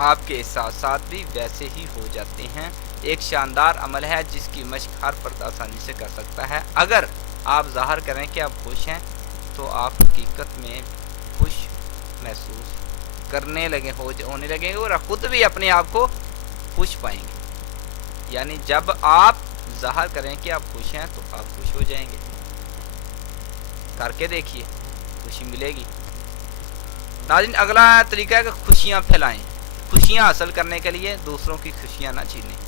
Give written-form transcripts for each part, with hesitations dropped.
آپ کے احساسات بھی ویسے ہی ہو جاتے ہیں۔ ایک شاندار عمل ہے جس کی مشق ہر فرد آسانی سے کر سکتا ہے۔ اگر آپ ظاہر کریں کہ آپ خوش ہیں تو آپ حقیقت میں خوش محسوس ہونے لگیں گے اور خود بھی اپنے آپ کو خوش پائیں گے۔ یعنی جب آپ ظاہر کریں کہ آپ خوش ہیں تو آپ خوش ہو جائیں گے۔ کر کے دیکھیے، خوشی ملے گی۔ ناظرین، اگلا طریقہ ہے کہ خوشیاں پھیلائیں۔ خوشیاں حاصل کرنے کے لیے دوسروں کی خوشیاں نہ چھینیں۔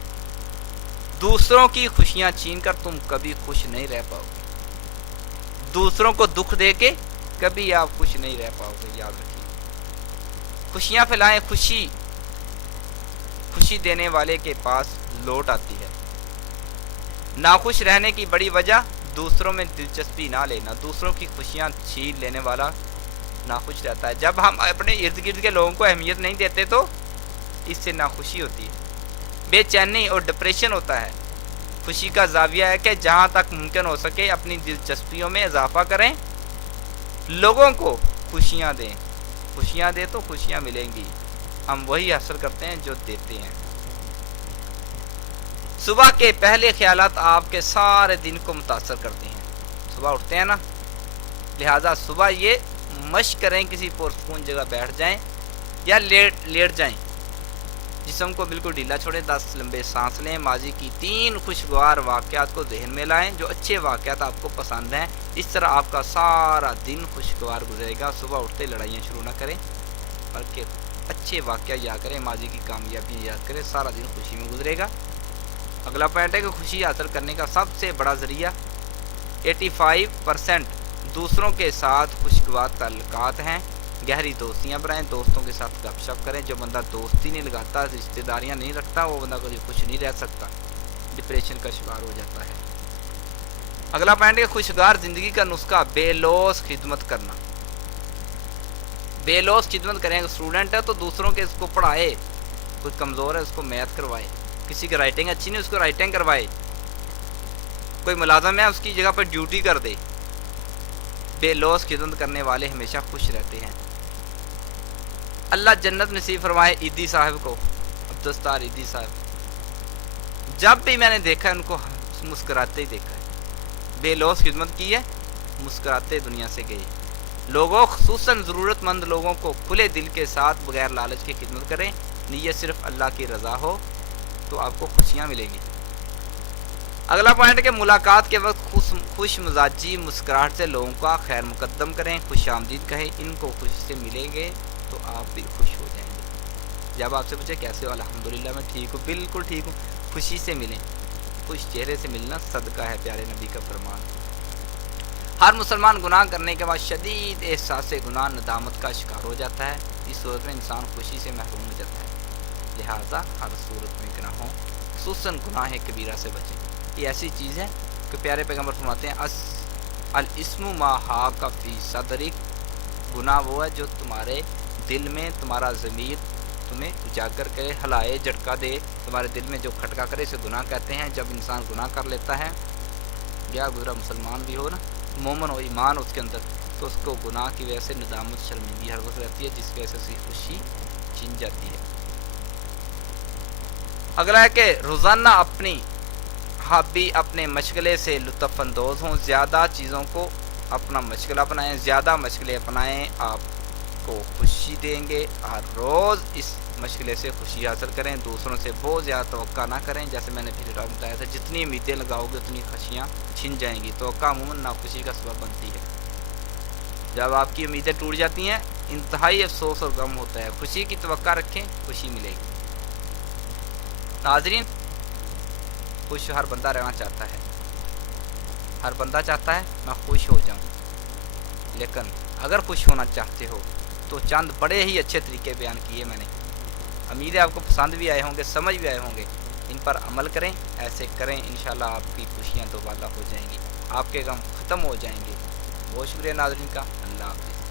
دوسروں کی خوشیاں چھین کر تم کبھی خوش نہیں رہ پاؤ گے۔ دوسروں کو دکھ دے کے کبھی آپ خوش نہیں رہ پاؤ گے، یاد رکھیے۔ خوشیاں پھیلائیں۔ خوشی دینے والے کے پاس لوٹ آتی ہے۔ ناخوش رہنے کی بڑی وجہ دوسروں میں دلچسپی نہ لینا۔ دوسروں کی خوشیاں چھین لینے والا ناخوش رہتا ہے۔ جب ہم اپنے ارد گرد کے لوگوں کو اہمیت نہیں دیتے تو اس سے ناخوشی ہوتی ہے، بے چینی اور ڈپریشن ہوتا ہے۔ خوشی کا زاویہ ہے کہ جہاں تک ممکن ہو سکے اپنی دلچسپیوں میں اضافہ کریں، لوگوں کو خوشیاں دیں۔ خوشیاں دیں تو خوشیاں ملیں گی۔ ہم وہی حاصل کرتے ہیں جو دیتے ہیں۔ صبح کے پہلے خیالات آپ کے سارے دن کو متاثر کرتے ہیں۔ صبح اٹھتے ہیں نا، لہٰذا صبح یہ مشق کریں، کسی پرسکون جگہ بیٹھ جائیں یا لیٹ جائیں، جسم کو بالکل ڈھیلا چھوڑیں، 10 لمبے سانس لیں، ماضی کی 3 خوشگوار واقعات کو ذہن میں لائیں جو اچھے واقعات آپ کو پسند ہیں۔ اس طرح آپ کا سارا دن خوشگوار گزرے گا۔ صبح اٹھتے لڑائیاں شروع نہ کریں بلکہ اچھے واقعات یاد کریں، ماضی کی کامیابیاں یاد کریں، سارا دن خوشی میں گزرے گا۔ اگلا پوائنٹ ہے کہ خوشی حاصل کرنے کا سب سے بڑا ذریعہ 85% دوسروں کے ساتھ خوشگوار تعلقات ہیں۔ گہری دوستیاں بنائیں، دوستوں کے ساتھ گپ شپ کریں۔ جو بندہ دوستی نہیں لگاتا، رشتہ داریاں نہیں رکھتا، وہ بندہ کبھی خوش نہیں رہ سکتا، ڈپریشن کا شکار ہو جاتا ہے۔ اگلا پوائنٹ ہے خوشگوار زندگی کا نسخہ بے لوث خدمت کرنا۔ بے لوث خدمت کریں۔ اسٹوڈنٹ ہے تو دوسروں کے اس کو پڑھائے، کوئی کمزور ہے اس کو میتھ کروائے، کسی کی رائٹنگ اچھی نہیں اس کو رائٹنگ کروائے، کوئی ملازم ہے اس کی جگہ پر ڈیوٹی کر دے۔ بے لوث خدمت کرنے والے ہمیشہ خوش رہتے ہیں۔ اللہ جنت نصیب فرمائے عیدی صاحب کو، عبدالستار عیدی صاحب، جب بھی میں نے دیکھا ان کو مسکراتے ہی دیکھا ہے۔ بے لوث خدمت کی ہے، مسکراتے دنیا سے گئے۔ لوگوں، خصوصاً ضرورت مند لوگوں کو کھلے دل کے ساتھ بغیر لالچ کی خدمت کریں۔ نیت صرف اللہ کی رضا ہو تو آپ کو خوشیاں ملیں گی۔ اگلا پوائنٹ ہے کہ ملاقات کے وقت خوش مزاجی مسکراہٹ سے لوگوں کا خیر مقدم کریں، خوش آمدید کہیں۔ ان کو خوشی سے ملیں گے تو آپ بھی خوش ہو جائیں گے۔ جب آپ سے پوچھے کیسے ہو، الحمدللہ میں ٹھیک ہوں، بالکل ٹھیک ہوں، خوشی سے ملیں۔ خوش چہرے سے ملنا صدقہ ہے، پیارے نبی کا فرمان۔ ہر مسلمان گناہ کرنے کے بعد شدید احساس گناہ ندامت کا شکار ہو جاتا ہے۔ اس صورت میں انسان خوشی سے محروم ہو جاتا ہے۔ لہٰذا ہر صورت میں گناہوں، خصوصاً گناہ کبیرہ سے بچیں۔ یہ ایسی چیز ہے کہ پیارے پیغمبر فرماتے ہیں الاسم ما حاک فی صدرک، گناہ وہ ہے جو تمہارے دل میں، تمہارا ضمیر تمہیں اجاگر کرے، ہلائے، جھٹکا دے، تمہارے دل میں جو کھٹکا کرے اسے گناہ کہتے ہیں۔ جب انسان گناہ کر لیتا ہے، یا گزرا مسلمان بھی ہو نا، مومن ہو، ایمان اس کے اندر، تو اس کو گناہ کی وجہ سے ندامت، شرمندگی ہر وقت رہتی ہے، جس کی وجہ سے اس کی خوشی چھن جاتی ہے۔ اگلا ہے کہ روزانہ اپنی ہابی، اپنے مشغلے سے لطف اندوز ہوں۔ زیادہ چیزوں کو اپنا مشغلہ بنائیں، زیادہ مشغلے اپنائیں، آپ کو خوشی دیں گے۔ ہر روز اس مشغلے سے خوشی حاصل کریں۔ دوسروں سے بہت زیادہ توقع نہ کریں، جیسے میں نے پچھلی بار بتایا تھا، جتنی امیدیں لگاؤ گے اتنی خوشیاں چھن جائیں گی۔ توقع عموماً ناخوشی کا سبب بنتی ہے۔ جب آپ کی امیدیں ٹوٹ جاتی ہیں، انتہائی افسوس اور غم ہوتا ہے۔ خوشی کی توقع رکھیں، خوشی ملے گی۔ ناظرین، خوش ہر بندہ رہنا چاہتا ہے، ہر بندہ چاہتا ہے میں خوش ہو جاؤں، لیکن اگر خوش ہونا چاہتے ہو تو چند بڑے ہی اچھے طریقے بیان کیے میں نے۔ امید ہے آپ کو پسند بھی آئے ہوں گے، سمجھ بھی آئے ہوں گے۔ ان پر عمل کریں، ایسے کریں، انشاءاللہ آپ کی خوشیاں دوبالا ہو جائیں گی، آپ کے غم ختم ہو جائیں گے۔ بہت شکریہ ناظرین کا، اللہ حافظ۔